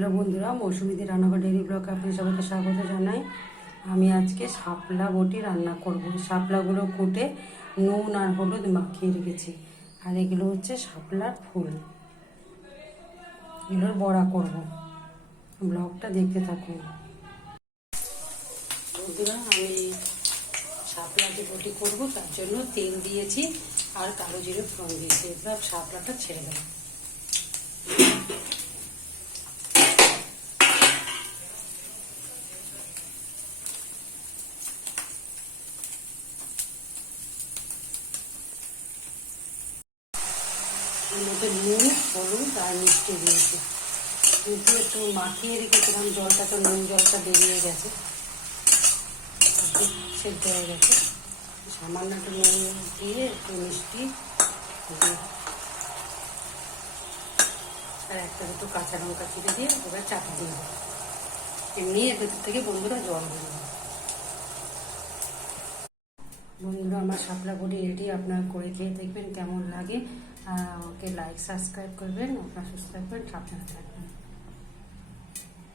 Hello বন্ধুরা, মৌসুমীদি রান্নাঘর daily ব্লগে আপনাদের সবাইকে স্বাগত জানাই। আমি আজকে শাপলা বটি রান্না করব। শাপলাগুলো কুটে নুন আর হলুদ মাখিয়ে রেখেছি। আর এগুলো হচ্ছে শাপলার ফুল, এগুলোর বড়া করব। ব্লগটা দেখতে থাকুন বন্ধুরা। আমি শাপলাতে বটি করব, তার জন্য তেল দিয়েছি আর কালো জিরে ফোড়ন দিয়েছি। এবার শাপলাটা ছেড়ে দেবো। এর মধ্যে নুন, হলুদ আর মিষ্টি দিয়েছি। কিন্তু একটু মাখিয়ে রেখেছিলাম, জলটা তো নুন জলটা বেরিয়ে গেছে, সেদ্ধ হয়ে গেছে। সামান্য একটু নুন দিয়ে একটু মিষ্টি দিয়ে আর একটা দুটো কাঁচা লঙ্কা চিড়ে দিয়ে এবার চাপা দিয়ে দেবো। এমনি এর ভেতর থেকে বন্ধুরা জল বেরোবে। বন্ধুরা, আমার শাপলা বড়ি রেডি। আপনারা করে খেয়ে দেখবেন কেমন লাগে। আমাকে লাইক সাবস্ক্রাইব করবেন। আপনারা সুস্থ থাকবেন, সাবধানে থাকবেন।